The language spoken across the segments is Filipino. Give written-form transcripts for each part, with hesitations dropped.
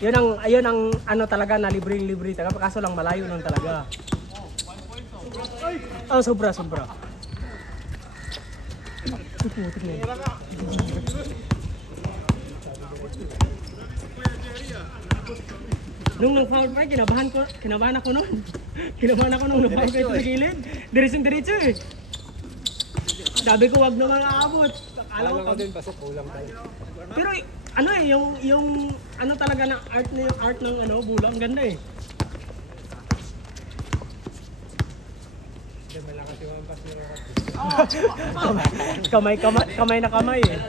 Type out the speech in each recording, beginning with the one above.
Ayun ang ano talaga na libreng-libre talaga. Kaso lang malayo lang talaga. Oh, sobra. Putik na yun. Nung nang-foul pa, kinabahan ako nun. Kinabahan ako nung nang-foul pa sa gilid. Diretso eh. Sabi ko, wag naman aabot. Alam ko din, pasok ulam tayo. Pero ano eh, yung ano talaga na art ng ano, bulo, ang ganda eh. Malakas yung ampas ni Rokat. kamay na kamay eh.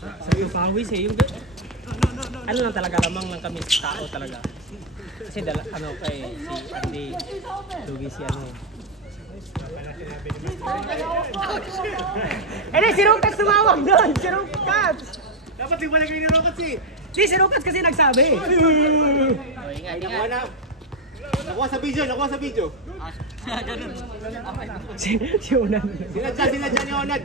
Sabi ko pawis eh, yung ano lang talaga lamang lang kami tao talaga. Kasi ano kay si Andy, Lugi si ano. Si Rokat tumawag doon, si Rokat. Dapat di balik ni Rokat si. Si Rokat kasi nagsabi. Nakuha sa video. Si Unan. Sinadya ni Onad.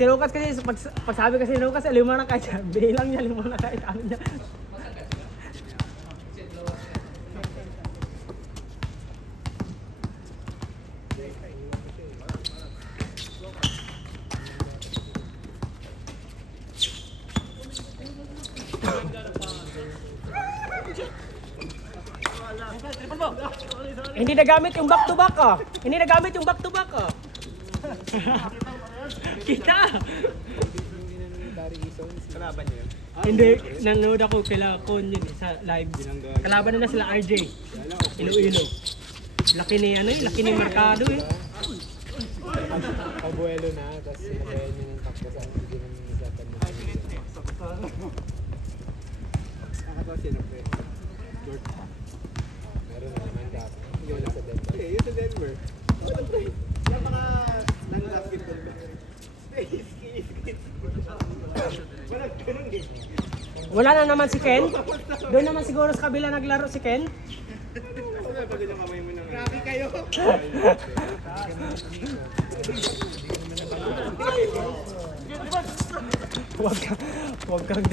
Si Lucas kasi, pagsabi kasi ni Lucas, 5 na kahit siya. Bilang niya, 5 na kahit ano niya. Hindi nagamit yung back to back ah. Kita. Kalaban niyo yun? Hindi, nanonood ako kila Kon yun sa live. Kalaban nila sila RJ. Iloilo. Laki ni Mercado eh. Abuelo na, tapos sinabayan niya ng takbo sa hindi naman isapan mo. Nakatawa sino pre? George. Meron na naman dapat. Hindi wala sa Denver. Okay, yun sa Denver. Wala pre. Yung mga non-basketball ba? Walang ganun eh. Wala na naman si Ken. Doon naman siguro sa kabila naglaro si Ken. Grabe kayo! Wag kang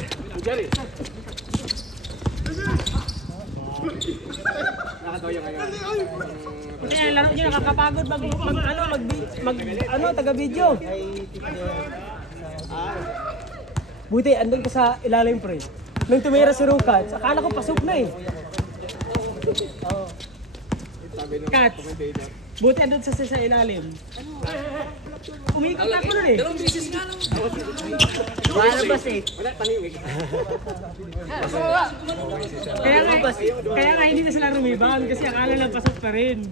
Nakatawa yung ano. Kaya laro niyo nakakapagod taga video. Buti andun ka sa ilalim pre. Nung tumira si Rukat, akala ko pasok na eh. Kat. Buti andun sa ilalim. Umikot ako nun eh. Dalawang bisis nga lang. Malabas eh. Wala, tanimik. Kaya nga hindi na sila rebound kasi akala lang pasok pa rin.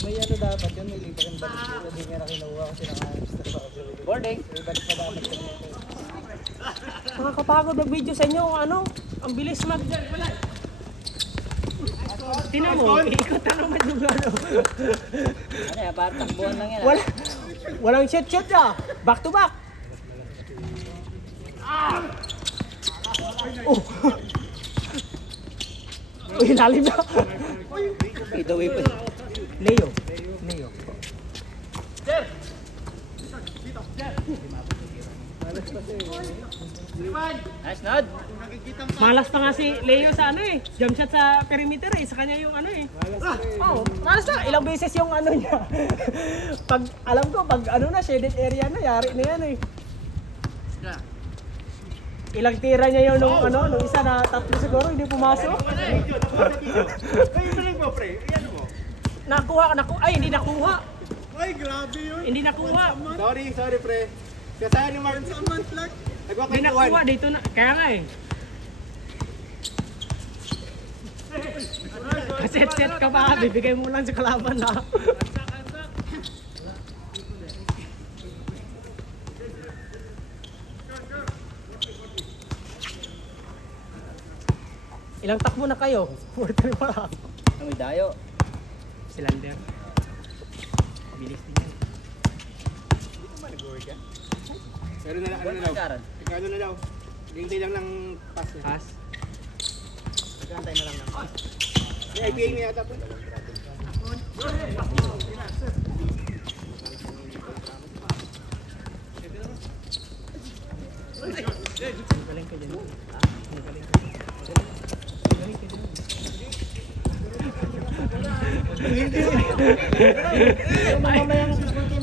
May ano dapat yun, may lipat yung balik nila, hindi nga na kinuha kasi naka-hamster pa kasi. Boarding! May balik pa dapat yun. Nakakapagod mag-video sa inyo, ang bilis Tinan mo, ikot na naman yung ano. Ano yan, parang takbuhan lang yan. Walang shot ah. Back to back. Oh. Uy, lalim na. Ito way pa. Leo. Nice nod! Malas pa nga si Leo sa jump shot sa perimeter sa kanya yung malas na. Ilang beses yung niya. Alam ko, pag shaded area na, yari na yan Ilang tira niya yung nung isa na tatlo siguro, hindi pumasok. Hindi nakuha. Ay, grabe yun. Hindi nakuha. Sorry pre. Kasaya ni Martin sa man flag. Hindi nakuha dito na. Kaya nga Set ka pa, bibigay mo lang sa kalaban na. Ilang takbo na kayo? 43 pa lang. May dayo. Si Lander. Bilis din yan. Hindi ko man nag-work yan. Pero na ano na daw? Ano na daw? Hintay lang ng pass niya. Pass. Nagkantay na lang naman. May IPA niya yata po. Magaling ka dyan. Magaling ka dyan. Magaling ka dyan.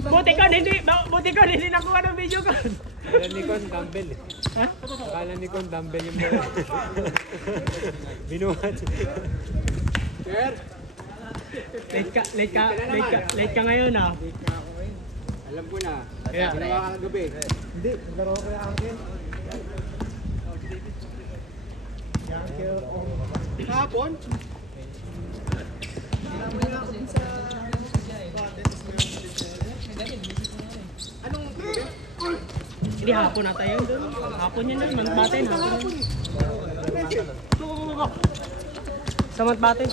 Buti ka, hindi nakuha ng video ko. Akala ni Con dumbbell eh. Ha? Akala ni Con dumbbell yung mga. Binuhat. Sir? Late ka ngayon ah. Alam ko na. Kaya. Ginawa ka kagabi. Hindi, naglaro ko yung angkin. Kahapon? Hindi hapon na tayo doon. Hapon yan doon. Mantbaten. Sa Mantbaten.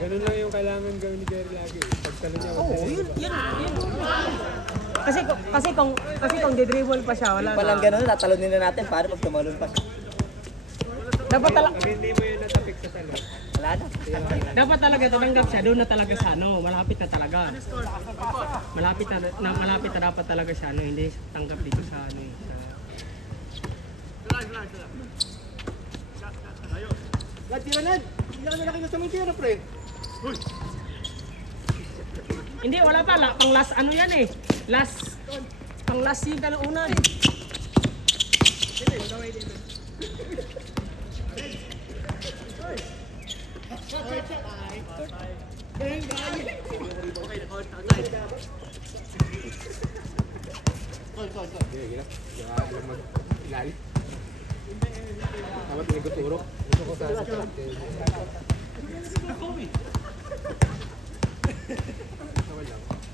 Ganun lang yung kailangan gawin ni Jerry lagi. Pagtalo niya. Oo, yun. Kasi kung didribble pa siya, wala Palang na. gano'n, tatalunin na natin para pag tumalon pa. Dapat Hindi mo yun natapik sa talo. Wala na. Dapat talaga tatanggap siya doon na talaga sa ano, malapit na talaga. Malapit na dapat talaga siya ano, hindi tanggap dito sa ano eh. Lad, tira Nad! Hindi ka nalaki na sa mga tira, pre. Hindi wala pa, pang last ano yan eh. Pang last yung kanuunan. Sige, gila. Kaya alam mag-ilalim. Tama pinaguturo. Gusto ko sa wala.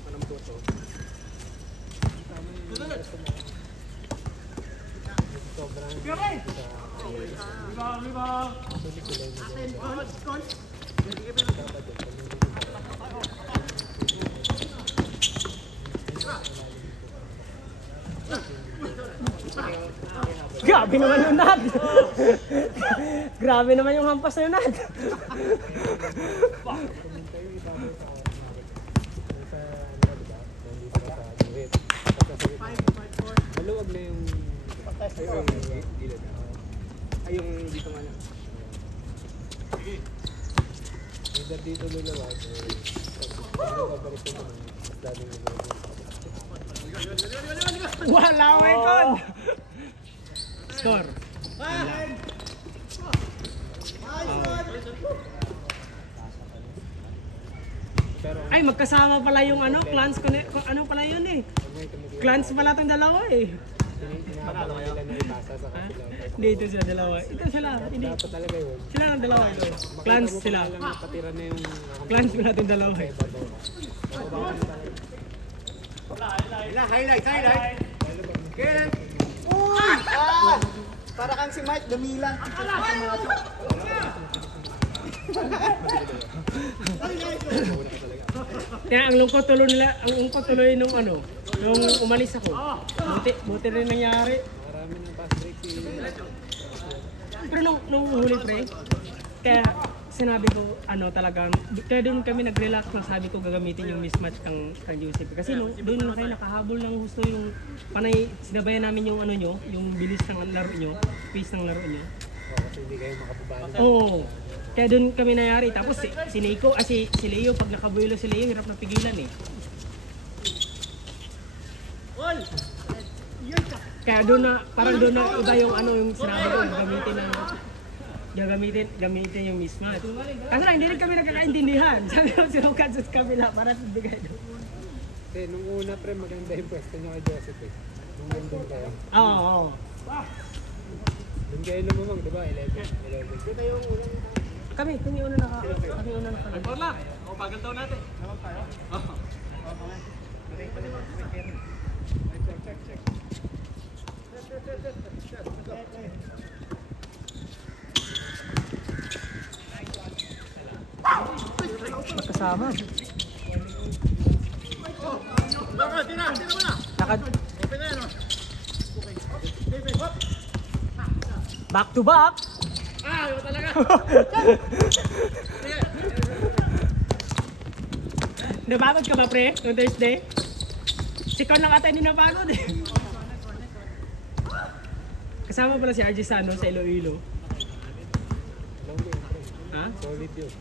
Anong tuto? Grabe naman yung Nad. Grabe naman yung hampas na yung Nad. Maluwag na yung gilid. Ay, yung dito nga na. Either dito lulawag o pabalik ko naman. Mas daling lulawag. Wala ko ikon. Score. Ay, magkasama pala yung ano, clans ko ano pala yun eh. Clans pala tong dalawa eh. Inaapala nila na ibasa sa kapila. Hindi, ito sila dalawa. Ito sila, hindi. Dapat talaga yun. Sila ng dalawa ito. Clans sila. Alam mo, patira na yung Clans pala tong dalawa eh. highlight. Okay. Para kang si Mike, Damila. Kaya ang lungkot tuloy nung ano, nung umalis ako. Buti rin nangyari. Marami ng fast break si... Pero nung huli pre, kaya sinabi ko ano talagang, kaya doon kami nag-relax na sabi ko gagamitin yung mismatch kang Joseph. Kasi doon na kayo nakahabol ng gusto yung panay, sinabayan namin yung ano nyo, yung bilis ng laro nyo, pace ng laro nyo. Kasi hindi kayo makababalo. Oo. Kaya doon kami nangyari. Tapos si Nico, si Leo, pag nakabuelo si Leo, hirap na pigilan eh. Kaya doon na, parang doon na iba yung ano, yung sinabi ko, gamitin yung mismatch. Kasi lang, hindi rin kami nagkakaintindihan. Sabi ko, sinukat sa kabila para bigay doon. Kasi nung una pre, maganda yung pwesto nyo kay Joseph eh. Nung nandun kayo. Oo. Doon kayo lumamang, di ba? 11. Kami una naka. Wala. O, bagal taon natin. Naman tayo? Oo. Check. magkasama. Lakad. Back to back. Yun talaga. Napagod ka ba, pre? Noong Thursday? Sikon lang ata hindi napagod eh. Kasama pala si RJ Sano sa Iloilo. Ilonggo yun. Ha? Solid yun.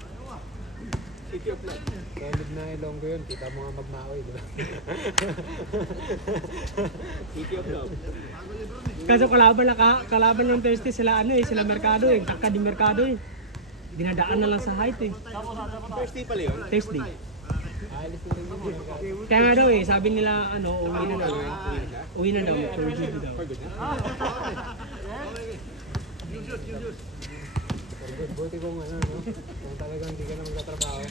City of Light. Solid na Ilonggo yun. Kita mo nga magmaoy, di ba? City of Love. Kaso kalaban ng Thursday sila sila Mercado eh. Taka di Mercado eh. Dinadaan na lang sa height eh. Thursday pala yun. Thursday. Alis na rin yun. Kaya nga daw eh, sabi nila uwi na daw. Uwi na daw, for good daw. For good na? For good. Buti kung no? Kung talagang hindi ka na magtatrabaho.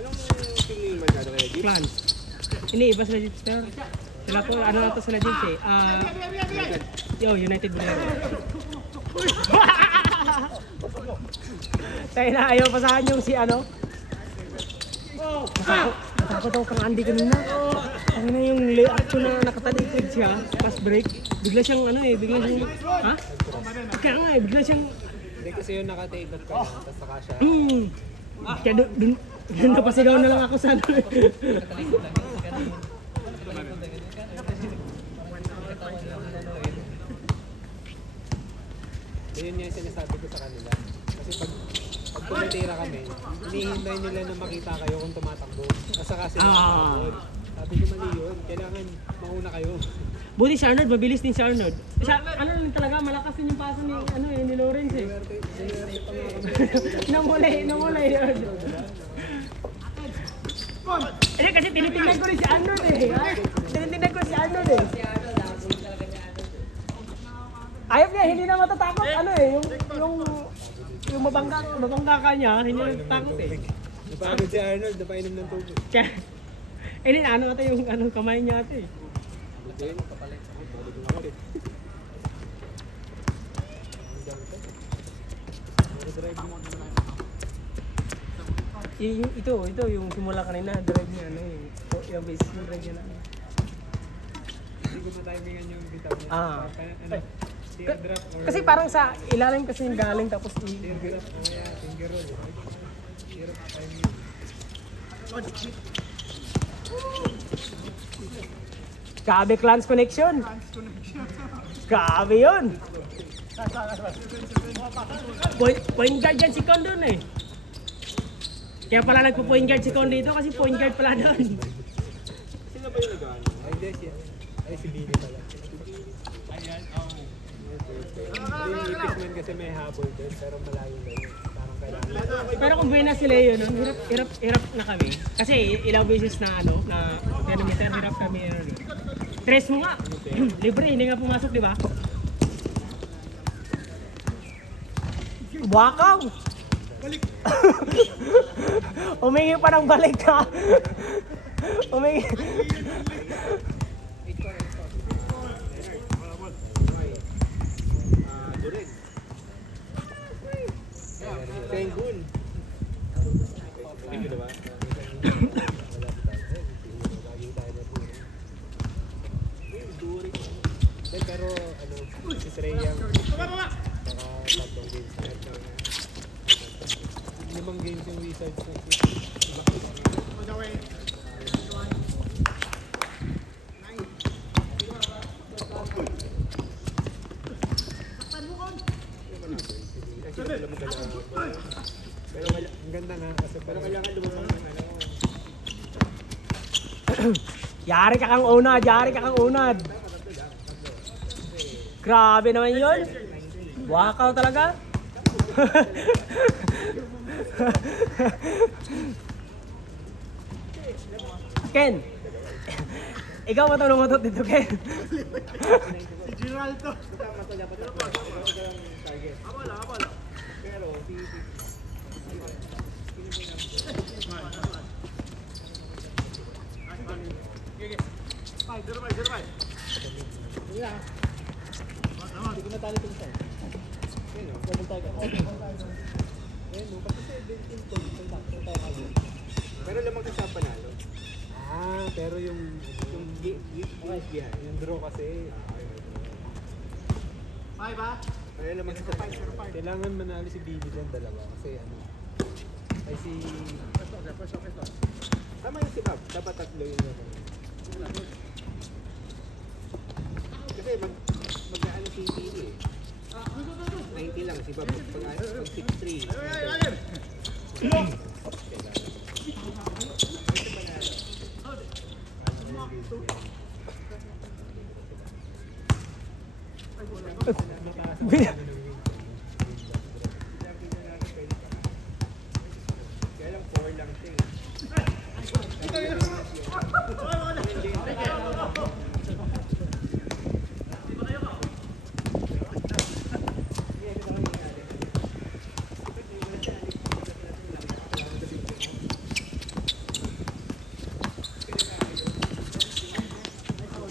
Anong tingin mo masyado kaya, Jeep? Plans. Hindi, iba sila Jeep Star. Sila po, ano na to sila Jeeps eh. United Bolero. Tayo na, ayaw pasahan yung si ano. Natakot ako kang Andy kanina. Ang na yung layout ko na nakatalikod siya, pass break. Bigla siyang bigla siyang, ha? Kaya nga bigla siyang, Hindi kasi yun naka-take off ka na, tapos saka siya. Kaya dun napasigaw na lang ako sa ano eh. Yun yung sinasabi ko sa kanila. Kasi pag tumitira kami, hinihintay nila na makita kayo kung tumatakbo. At saka sila tumatakbo. Sabi ko mali yun, kailangan mauna kayo. Buti si Arnold, mabilis din si Arnold. Ano lang talaga, malakas din yung paso ni Lawrence eh. Namulay yun. Hindi kasi tinitingnan ko rin si Arnold eh. Tinitingnan ko si Arnold eh. Ayaw niya, hindi na matatakot. Yung mabangga ka niya, hindi na matatakot eh. Napagod si Arnold, napainom ng tubig. Kaya, ata yung kamay niya ate eh. Yun, papalit. Babalik mo ulit. Ito yung simula kanina, drive niya yung basis yung drive niya na. Hindi ko matimingan yung bitaw niya. Teardrop or... Kasi parang sa ilalim kasi yung galing tapos Teardrop o kaya finger roll. Teardrop timing. Grabe Clans Connection. Grabe yun. Point guard yan si Con doon eh. Kaya pala nagpo-point guard si Con dito kasi point guard pala doon. Sino ba yung nag-ano? Ay, hindi siya. Ay, si Billy pala. Ayan, Yung Ipis kasi may habol doon, pero malayo lang yun. Parang kailangan. Pero kung buena si Leo nun, hirap na kami. Kasi ilang beses na kilometer, hirap kami. Tres mo nga. Libre, hindi nga pumasok, di ba? Wakaw! Balik! Umingi pa ng balik ka. Umingi. Durin. Tengun. Hindi ba? Pero si Sreyang saka tatlong games na ito. 5 games yung Wizards na pero ang ganda nga kasi pero kailangan lumabas ng Yari ka kang unad. Grabe naman yun. Wakaw talaga. Ken, ikaw matulong dito, Ken. si Giraldo. Abala. Pero Ayun o. Ayun o, kasi 17 points. Pero lamang sa panalo. Ah, pero yung yung draw kasi. Five ba? Kaya lamang sa panalo. Kailangan manalo si Bibi dyan dalawa kasi ano. Ay si... Tama yung si Bob. Dapat tatlo yun naman. Kasi mag-ano si Bibi eh. 90 lang si Bob. Pag 6-3. Kaya lang 4 lang siya eh.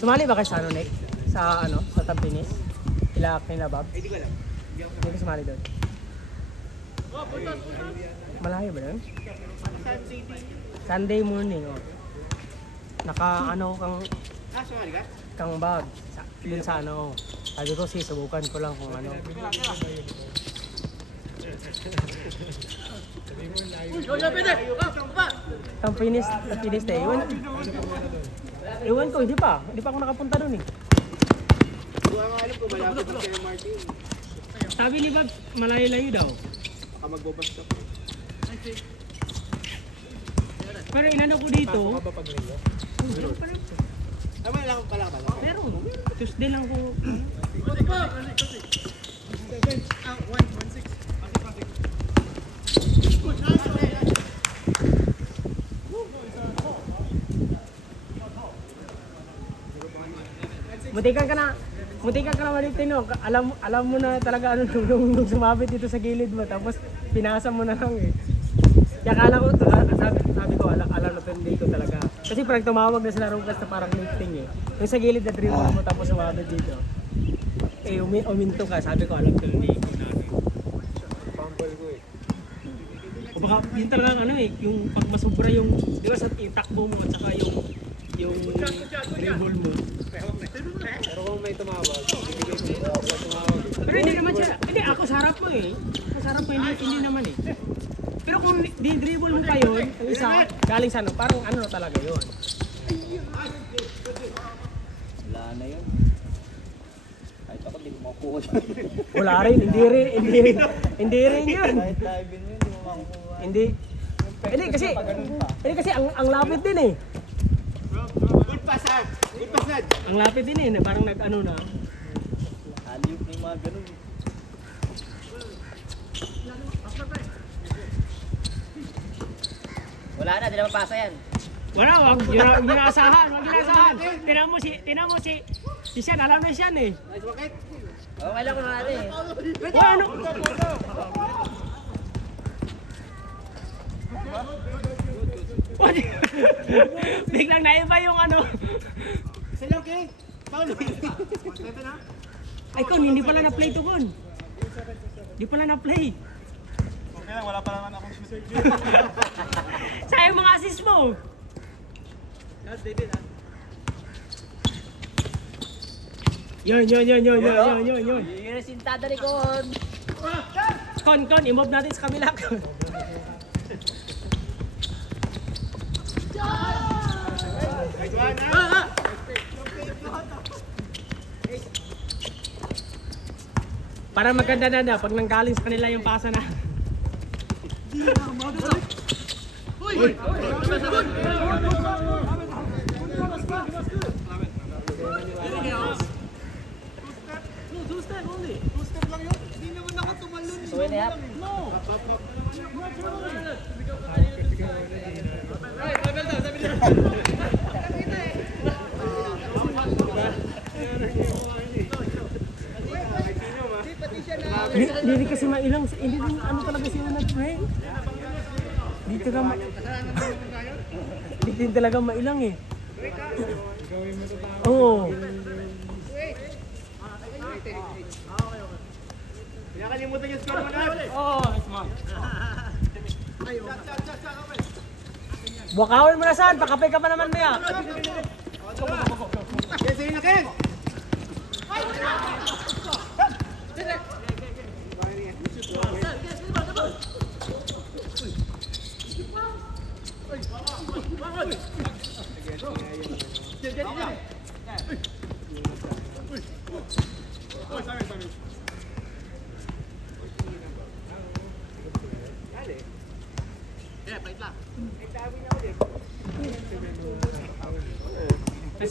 Sumali ba kayo sa ano, Nick? Sa ano? Sa Tampines? Kila Bob? Ay, di ko alam. Hindi ko sumali doon. Malayo ba doon? Sunday morning, oh. Naka ano Sumali ka? kang bag dun sa ano. Sabi ko, subukan ko lang kung ano. Tampines na Ewan ko, hindi pa ako nakapunta doon eh. Hindi ko nga alam kung malapit ang Sir Martin. Sabi ni Bob, malayo-layo daw. Baka magbubastop. Pero inano ko dito, Pasok ka ba pag linggo? Wala akong pala ba? pero Tuesday lang ko. Mutikan ka na Valentino. Alam mo na talaga ano nung sumabit dito sa gilid mo tapos pinasa mo na lang eh. Kaya akala ko, sabi ko, alam na hindi ko talaga. Kasi parang tumawag na sila Rukas na parang lifting eh. Yung sa gilid na dribble mo tapos sumabit dito. Eh, uminto ka, sabi ko, alam ko hindi ko namin. Pambol ko eh. O baka yun talagang ano eh, yung pag masubra yung, di ba sa yung takbo mo at saka yung dribble mo. Pero kung may tumawag, ibigay ko sa tumawag. Pero hindi naman siya, hindi ako sa harap mo eh. Sa harap mo, hindi naman eh. Pero kung di-dribble mo pa yun, yung isa, galing sa ano, parang ano talaga yun. Wala na yun. Kahit ako, di ko makukuha. Wala rin, hindi rin yun. Kahit live yun, di mo makukuha. Hindi kasi ang lapit din eh. Good pass ha! Good pass ha! Ang lapit din eh, parang nag-ano na. Aliyop na yung mga ganun. Wala na, di na mapasa yan. Wala, wag ginaasahan. Tinan mo si Sian, alam na Sian eh. Nice bucket! Okay lang mga eh. Wala, ano? Biglang naiba yung ano. Isa lang King! Paul! Ay Kon, hindi pala na-play to Kon. Hindi pala na-play. Okay lang, wala pa naman akong shoot. Sayang mga assist mo. David ha? Yun. Yun yung sintada ni Kon. Kon, i-move natin sa kabila. Nice one ha! Para maganda na pag nanggaling sa kanila yung pasa na. So yun na Hindi kasi mailang, hindi rin ano talaga sila nag-pray. Dito ka Hindi din talaga mailang eh. Oo. Nakalimutan yung score mo na. Oo, smart. Bukawin mo na saan, pakape ka pa naman maya. Yes, ayun na Ken.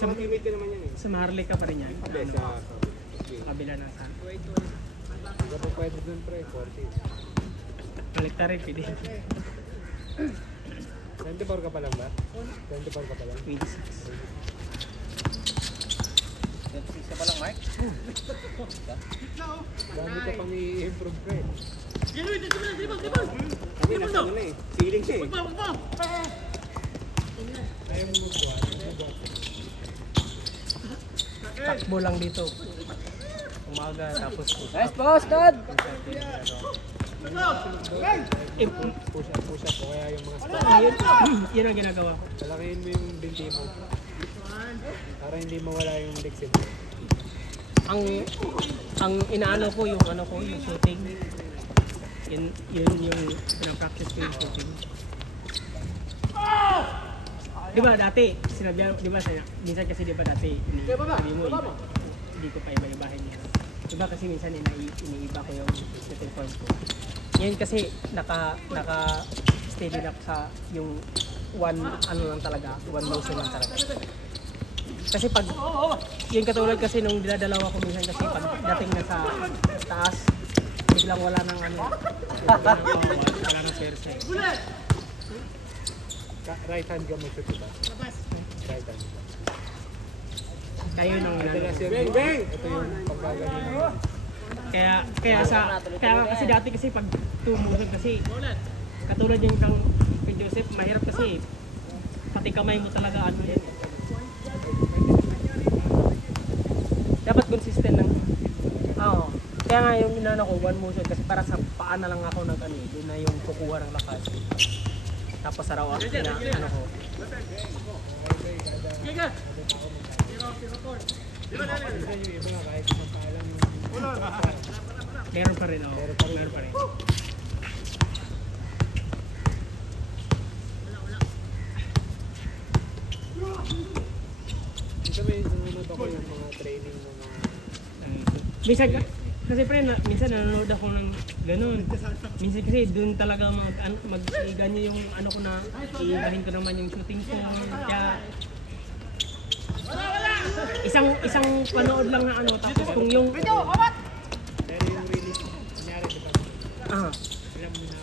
Sa, Teammate ko naman yun eh. sa Marley ka pa rin yan. Sa Sa kabila na sa Pero pwede dun pre, 40. balik ta rin, pwede. 24 ka pa lang ba? 24 ka pa lang? 26. Isa pa lang, Mark. Dami ka pang i-improve pre. Kami nasa ano na eh. Ceiling siya eh. Ayaw mo magbuhat. Takbo lang dito. Umaga, tapos Nice pass, Dad! Push up o kaya yung mga spot. yun ang ginagawa ko. Palakihin mo yung binti mo. Para hindi mawala yung legs mo. Ang inaano ko yung ano ko, yung shooting. Yun yung pinapractice ko yung shooting. Di ba dati, sinabi, di ba minsan kasi di ba dati, sabi mo, hindi ko pa iba-ibahin yan. Di ba kasi minsan iniiba ko yung shooting form ko. Ngayon kasi naka-steady up sa yung one ano lang talaga, one motion lang talaga. Kasi pag, yung katulad kasi nung dinadalawa ko minsan kasi pag dating na sa taas, biglang wala nang ano, wala nang pwersa eh. Right hand ka mag-shoot diba? Right hand. Kayo nang Madalas inano. yun. Ito yung pagkagaling. Kaya kasi dati kasi pag tumusod kasi katulad yung kang kay Joseph, mahirap kasi pati kamay mo talaga ano yan. Dapat consistent lang. Oo. Kaya nga yung inano ko one motion kasi para sa paa na lang ako nag ano, doon na yung kukuha ng lakas. Tapos sa raw na ano ko. Minsan yung iba nga kahit magpaalam yung Meron pa rin, oh. Meron pa rin. minsan may nanonood ako yung mga training ng mga Minsan, kasi pre, minsan nanonood ako ng ganun. Minsan kasi doon talaga mag-iganyo yung ano ko na, iigahin ko naman yung shooting ko. Kaya, isang panood lang na ano, tapos kung yung... pero yung release kunyari diba alam mo na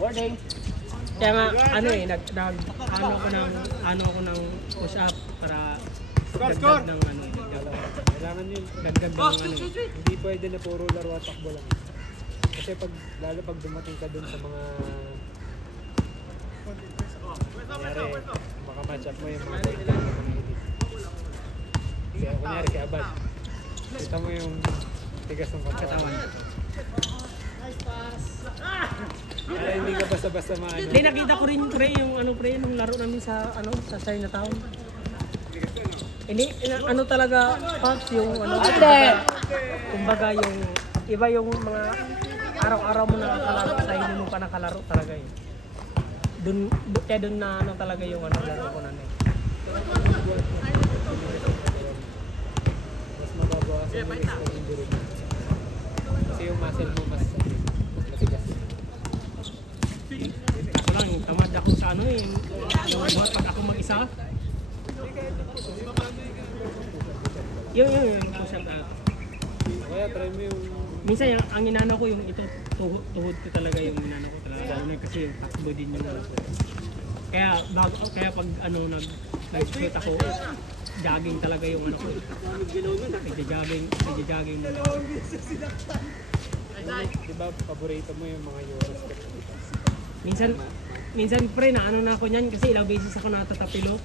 Boarding! Kaya nga, ano eh, ano ako ng push up para dagdag ng ano eh, kailangan yun dagdag ng ano eh. hindi pwede na puro laro at takbo lang kasi lalo pag dumating ka dun sa mga kunyari baka match up mo yung mga kunyari si Abad kita mo yung tigas ng katawan kaya hindi ka basta-basta maano Hindi, nakita ko rin pre yung ano pre nung laro namin sa ano sa Chinatown. Ini ano talaga Pops yung ano kumbaga yung iba yung mga araw-araw mo nakakalaro sa hindi mo pa nakalaro talaga eh. Kaya dun na ano talaga yung ano laro ko na eh. mas mababawasan yung risk ng injury mo. Kasi yung muscle mo mas matigas. Ako lang, tamad ako sa ano eh. Yung pag ako mag-isa. Yung push up. Kaya try mo yung Minsan ang inano ko yung ito, tuhod ko talaga yung inano ko talaga. Lalo na kasi yung takbo din yung ano ko. Kaya pag ano nag-shoot ako, jogging talaga yung ano ko. Nagja-jogging muna. di ba paborito mo yung mga Eurostep? Minsan pre, na ano na ako niyan kasi ilang beses ako natatapilo.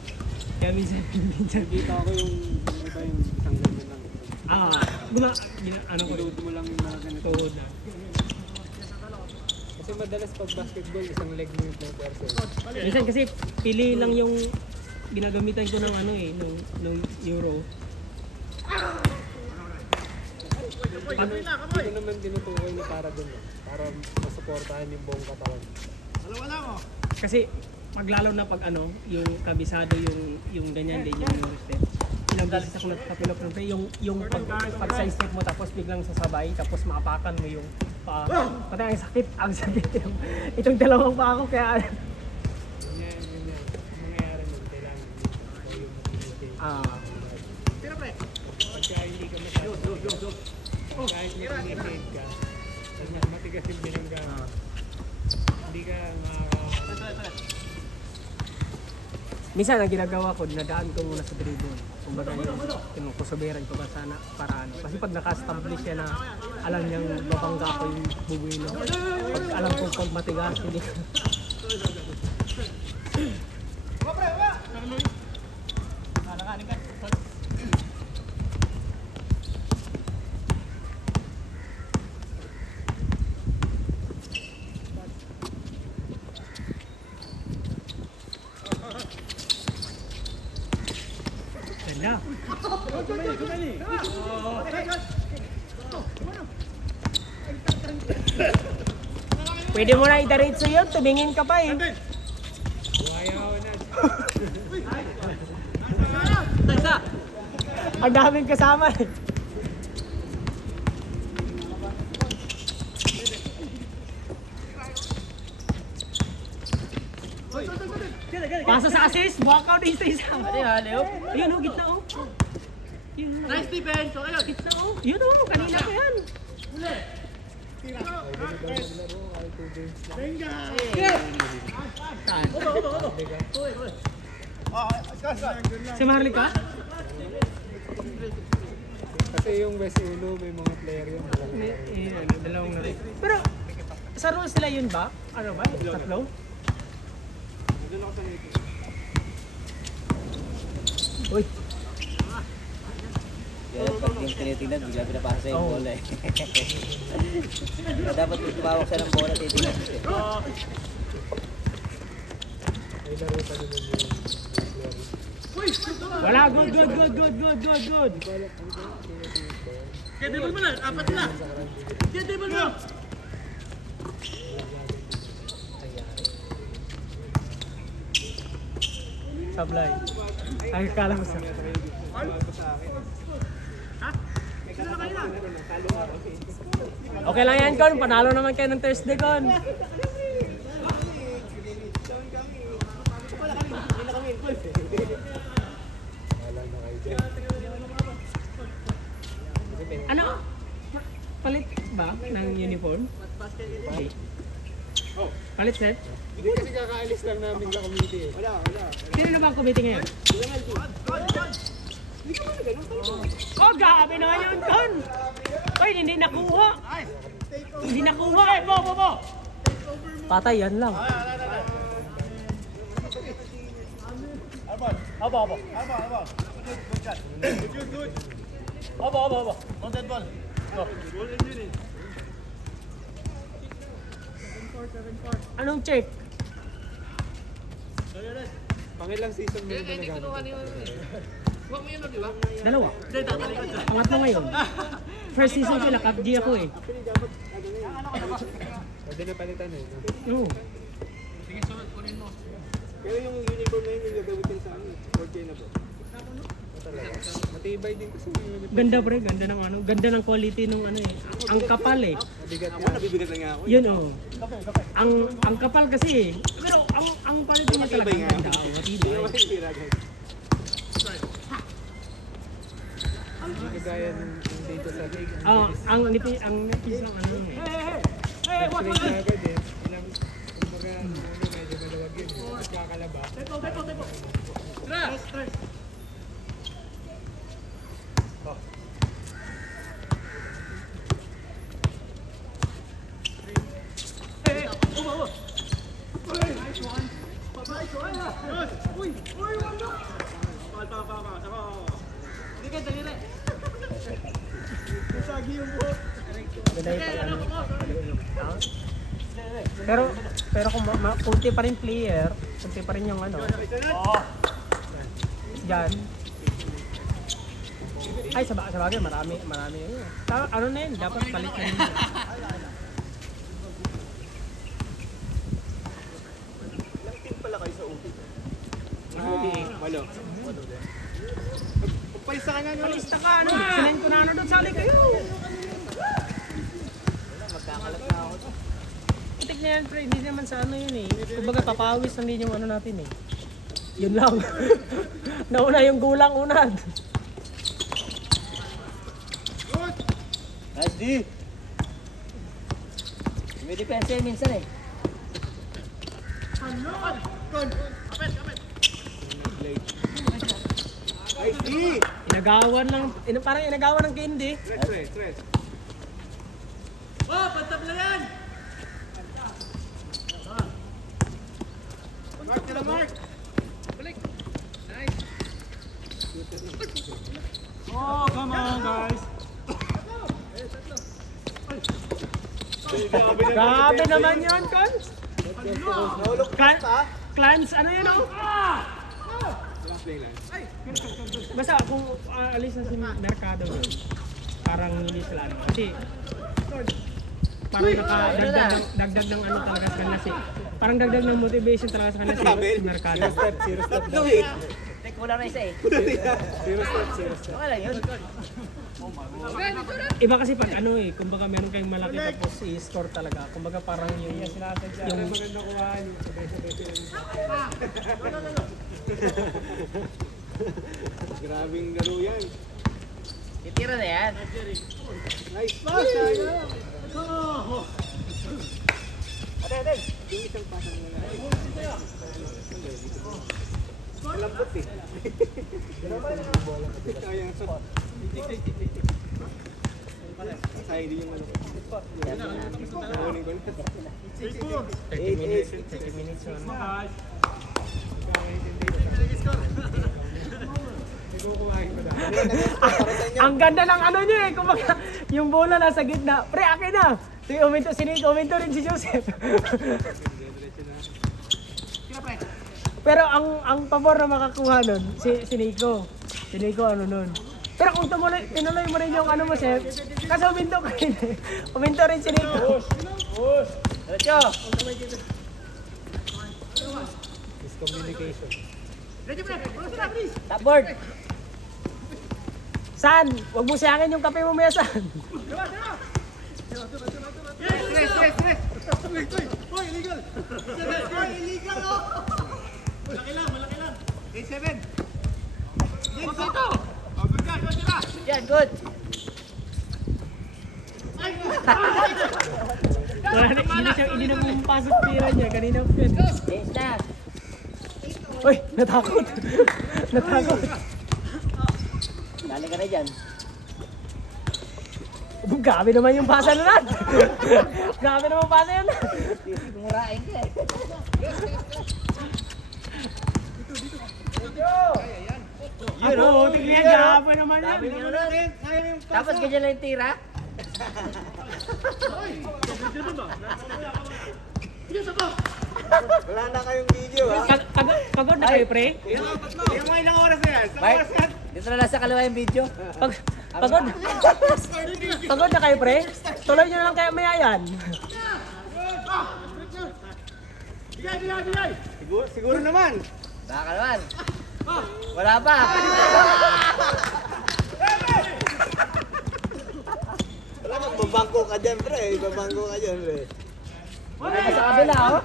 Kaya minsan. Nakita ko yung iba yung isang ganyan lang. Ano ko, Load mo lang yung mga ganito. tuhod na. Kasi madalas pag basketball, isang leg mo yung person. Minsan kasi pili lang yung ginagamitan ko ng ano eh, nung Euro. Hindi ko naman tinutukoy na para dun eh. Para masuportahan yung buong katawan. Kasi maglalo na pag ano, yung kabisado yung ganyan din yung step. Ilang beses ako nagtapilo pero yung pag side step mo tapos biglang sasabay tapos maapakan mo yung paa. Pati ang sakit itong dalawang paa ko kaya Yun yan. Ang mangyayari nun, kailangan mo yung motivate. Pagka hindi ka masyado. Kahit mag-initiate ka, pag matigas yung binangga, hindi ka minsan ang ginagawa ko, dinadaan ko muna sa dribble. Kumbaga yung kusubiran ko ba sana para ano. Kasi pag naka-establish siya na alam niyang babangga ko yung bubuelo. Pag alam ko pag matigas, hindi. Ganda. Pwede mo na i-diretso yun, tumingin ka pa eh. Ang daming kasama eh. Pasa sa assist, walkout isa-isa. Ayun oh, gitna oh. Nice defense, so ayun. Gitna oh. Yun oh, kanina pa yan. Si Marlica? Kasi yung West Ulo, may mga player yun. Dalawang na rin. Pero, sa rules nila yun ba? Ano ba? Tatlo? Uy! Kaya pag yung tinitignan, bigla pinapasa sa yung bola eh. Kaya dapat tumawak siya ng bola, titignan siya. Ay, laro pa naman yung player. Wala, good. Kaya dribble mo na, apat na. Kaya dribble mo. Sablay. Ay, kala mo sa... Okay lang yan, Con. Panalo naman kayo ng Thursday, Con. Ano? Palit ba ng uniform? Hindi. Palit set? Hindi kasi kakaalis lang namin sa committee eh. Sino na ba ang committee ngayon? Oh, gabi na yun, Con! Oy, hindi nakuha! Hindi nakuha! Bo! Patay, yan lang. Abo. Content ball. Anong check? Pangilang season mo na nagamit. Dalawa. Pangatlo ngayon. First season sila, Cap G ako eh. Pwede na palitan eh. Oo. Pero yung uniform na yun yung gagamitin sa ano, 4K na po. Matibay din kasi yung uniform. Ganda pre, ganda ng ano, ganda ng quality ng ano eh. Ang kapal eh. Mabigat nga. Nabibigat na nga ako. Yun oh. Ang kapal kasi eh. Pero ang quality niya talaga ganda. Oh, matibay. Hindi kagaya ng dito sa league. Ang nipis ng ano eh. Straight na agad eh. Kumbaga, medyo maluwag yun. Kakalaba. Pero kung kunti pa rin player, kunti pa rin yung ano. Diyan. Ay, sa bagay, marami yun. Ano na yun, dapat palit na yun. Walo. Pagpalista ka na, no? Palista ka, ano? Sinayin ko na ano doon, sali kayo. Putik na yan, pre. Hindi naman sa ano yun eh. Kumbaga, papawis lang din yung ano natin eh. Yun lang. Nauna yung gulang unad. Nice D! May depensa yun minsan eh. Nice D! Inagawan lang, parang inagawan ng candy. Stress. Oh, pantabla yan! Mark nila, Mark! Oh, come on, guys! Grabe naman yun, Cons. Clans, ano yun oh? Basta kung alis na si Mercado yun, parang hindi sila ano. Kasi parang dagdag ng ano talaga sa kanila si. Parang dagdag ng motivation talaga sa kanila si Mercado. Zero step. Tek, wala na isa eh. Zero step. Okay lang yun. Iba kasi pag ano eh, kumbaga meron kayong malaki tapos i-score talaga. Kumbaga parang yung Maganda kuhaan yung Grabing laro yan. Titira na yan. Nice pass! Ate. Yung isang pasang na malambot eh. Sayang sa... Sayang din yung ano. Nakunin ko na. 30 minutes. 30 minutes yun. Ang ganda ng ano niya eh, kumbaga yung bola nasa gitna. Pre, akin na! Sinig-commento rin si Joseph. Pero ang pabor na makakuha nun, si Nico. Si Nico ano nun. Pero kung tinuloy mo rin yung ano mo, Chef, kasi uminto ka rin eh. Uminto rin si Nico. Diretso! Miscommunication. Top board! San, wag mo siyangin yung kape mo maya, San. Stress! Hoy, illegal! Hoy, illegal oh! Malaki lang. 8-7! Game set oh! Oh, good guys, good tira! Yan, good! Wala na, hindi na pumapasok tira niya. Kanina pa yun. Yes na! Uy, natakot. Natakot. Dali ka na dyan. Grabe naman yung pasa na Nat. Grabe naman pasa yan. Murain ka eh. Ako, tignan, grabe naman yan. Tapos ganyan lang yung tira. Wala na kayong video ha? Pagod na kayo, pre? Yung mga ilang oras na yan? Sa Mike, oras yan? dito na lang sa kaliwa yung video. Pagod? Pagod na kayo, pre? Tuloy nyo na lang kaya maya yan. Bigay! Siguro naman. Baka ka naman. Wala pa. Wala kang babangko ka dyan, pre. Babangko ka dyan, pre. Wala pa sa kabila, oh.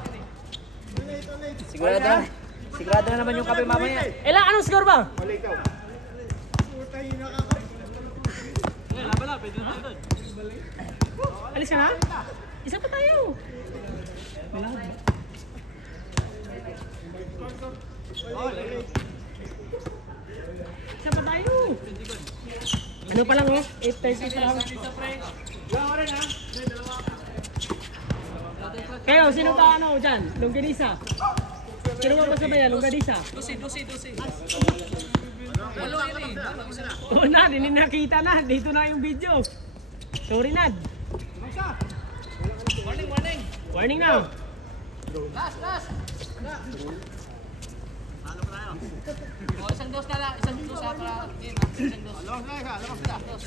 Sigurado na naman yung kape mamaya. Ilang anong score ba? Wala ikaw. Alis ka na? Isa pa tayo. Isa pa tayo. Ano pa lang oh? 8:30 pa lang. Kayo, sino ka ano dyan? Longganisa? Kinuha mo sa bayan, Longganisa. 12. Walo yun eh. Walo, isa na. Oo na, nakita na. Dito na yung video. Sorry, Nad. Warning. Warning na. Last. O, isang dos na lang. Isang dos ha, para game ha. Isang dos. Alabas na. Dos.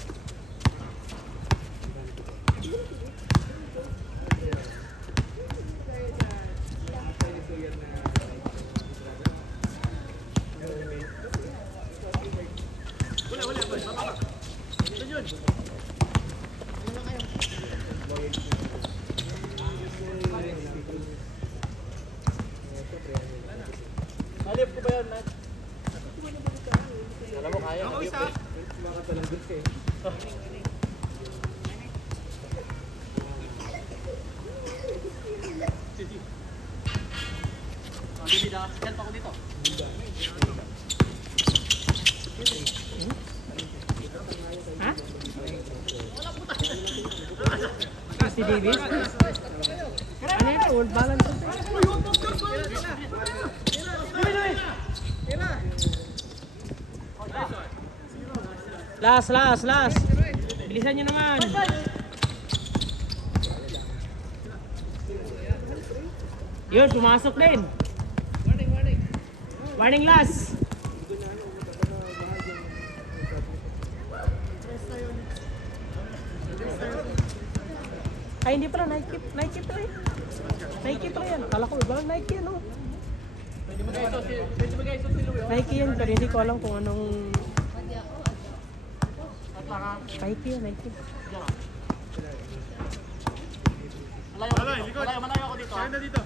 Alip ko ba yan, Matt? Alam mo, kaya. Ako isa. Help ako dito. Ha? Si Davis? Ano yun? World balance. Last. Bilisan nyo naman. Yun, pumasok din. Warning last. Ay, hindi pala. Nike pala yun. Nike pala yan. Kala ko iba. Nike yan, oh. Nike yan, pero hindi ko alam kung anong... Nike yan, Nike. Malayo ako dito. Saan na dito?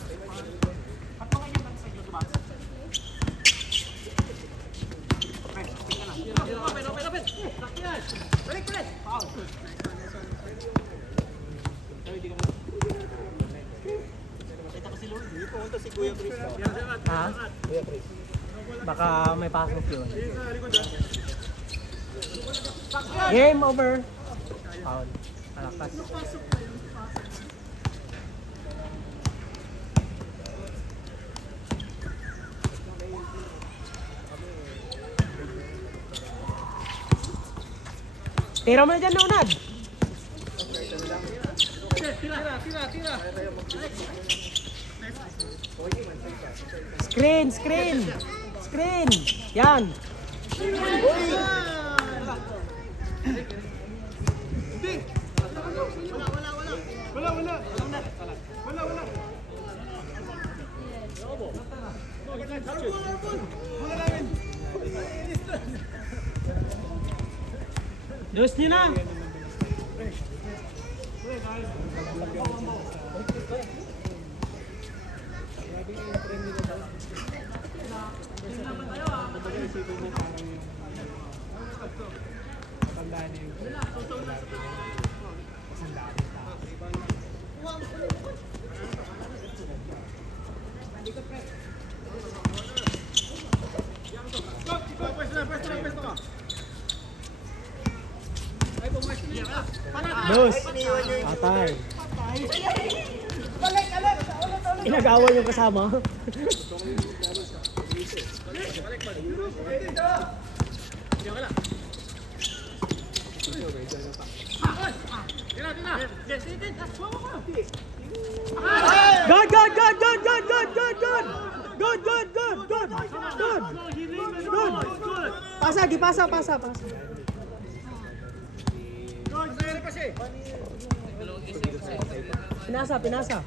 Ha? Baka may pasok yun. Game over. Foul. Malakas. Tira mo na dyan, Leonard. Screen. Yan. Dos nyo na. Dos. Patay. Inagawan yung kasama. Good. Pasa. Pinasa.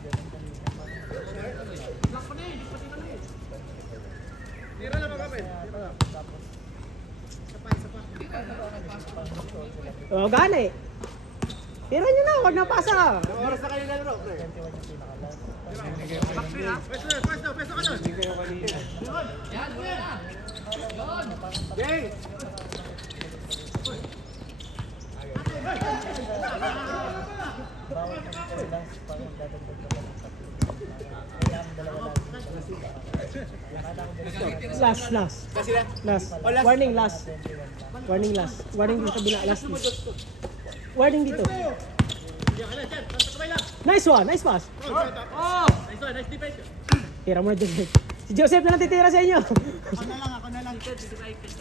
Oh, gani. Tira nyo na, wag na pasa. Oras na kayo lalaro, pre. Pwesto ka doon. Gang! Last. Warning last. Warning dito sa bila. Last. Warning dito. Nice pass. Oh! Nice defense. Tira mo na dyan. Si Joseph na lang titira sa inyo. Ako na lang.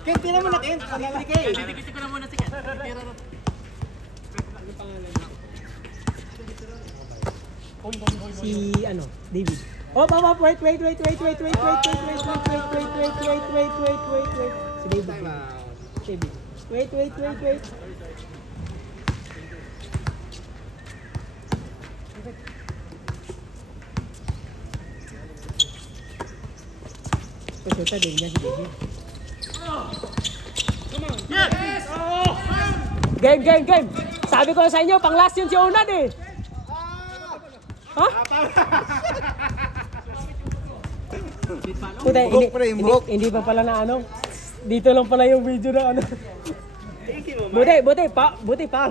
Kent, tira mo na, Kent. Pag-ibig kayo. Titikiti ko na muna si Ken. Tira ro. Si ano, David. Oh, baba, wait. Si David. David. Wait. Pupunta din niya si David. Game! Sabi ko sa inyo, pang last yun si Onad eh. Ha? Puta, hindi pa pala na ano. Dito lang pala yung video na ano. Buti pa.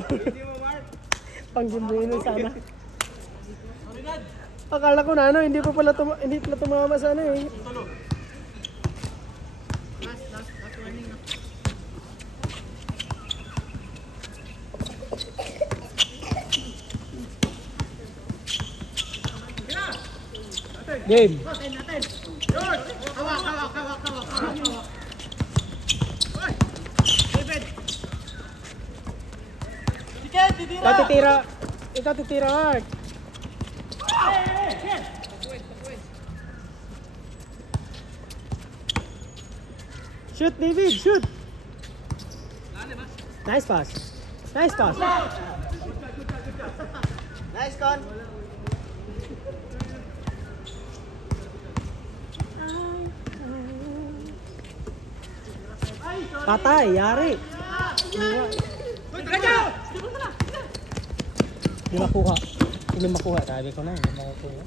Pang-gimbrino sana. Akala ko na ano, hindi pala tumama sa ano eh. Game. Si Ken, titira. Ikaw titira hard. Shoot, David, shoot. Nice pass. Nice, Con. Patay, yari. Hindi makuha. Sabi ko na, hindi makukuha.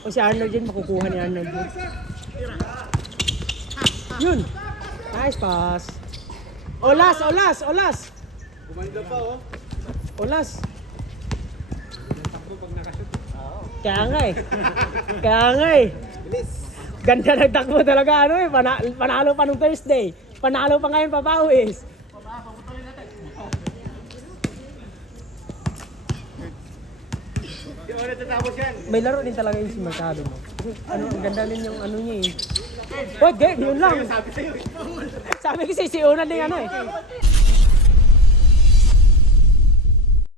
O si Arnold yun, makukuha ni Arnold yun. Yun. Nice pass. Olas. Gumanda pa oh. Olas. Takbo pag nakashoot. Kaya nga eh. Bilis. Ganda ng takbo talaga ano eh. Panalo pa nung Thursday. Panalo pa ngayon papawis. Di oras tatapos yan. May laro din talaga yung si Mercado mo. Ano, ang ganda din yung ano niya eh. Wait, game, yun lang. Sabi ko si Una din ano eh.